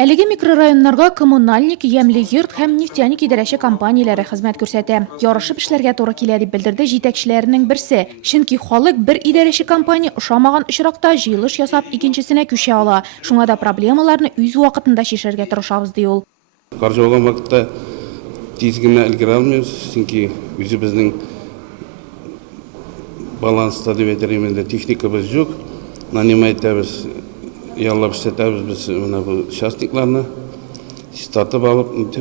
Әлеге микрорайоннарга коммунальник, ямлы йорт һәм нефтяник идарәче компанияләре хезмәт күрсәтә. Ярышып эшләргә туры килә дип белдерде җитәкчеләренең берсе. Чөнки халык бер идарәче компания ошамаган очракта җыелыш ясап икенчесенә күчә ала. Шуңа да проблемаларны үз вакытында чишәргә тырышабыз ди ул. Каршы алган вакытта тиз генә өлгерә алмыйбыз, чөнки үзебезнең баланста дип әйтергә техникабыз юк. Нанимайтабыз, яллап эшләтәбез без менә бу частникларны. Стартып алып,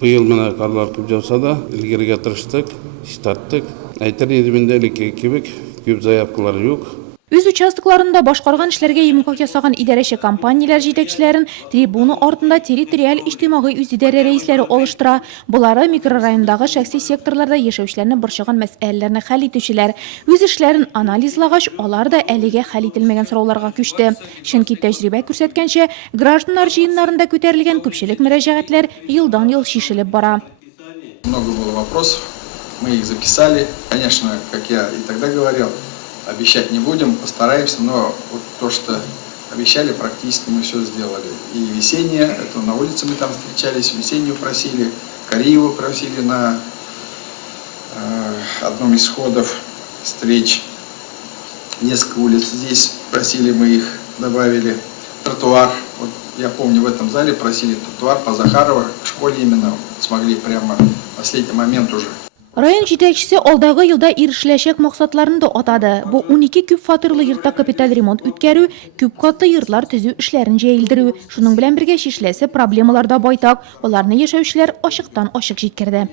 быел менә карлар күп жауса да, илгәргә тырыштык, старттык. Әйтер идем инде кебек, күп заявкалар юк. Үз участокларында башкарган эшләргә йомгак ясаган идарәче компанияләр җитәкчеләрен трибуна артында территориаль иҗтимагый үзидарә рәисләре алыштыра. Булары микрорайондагы шәхси секторларда яшәүчеләрне борчыган мәсьәләләрне хәл итүчеләр. Үз эшләрен анализлагач, алар да әлегә хәл ителмәгән сорауларга күчте. Чөнки тәҗрибә күрсәткәнчә, гражданнар җыеннарында күтәрелгән күпчелек мөрәҗәгатьләр елдан-ел шишелеп бара. Много было вопросов, мы их записали. Конечно, как я и тогда говорил, обещать не будем, постараемся, но вот то, что обещали, практически мы все сделали. И весеннее, это на улице мы там встречались, весеннюю просили, Кариеву просили на одном из сходов встреч. Несколько улиц здесь просили, мы их добавили. Тротуар, вот я помню, в этом зале просили тротуар по Захарова, к школе именно смогли прямо в последний момент уже. Район җитәкчесе алдагы елда ирешеләчәк максатларын да атады. Бу 12 күп фатирлы йортта капиталь ремонт үткәрү, күп катлы йортлар төзү эшләрен җәелдерү. Шуның белән бергә шишләсе проблемалар да байтак. Аларны яшәүчеләр ачыктан ачык җиткерде.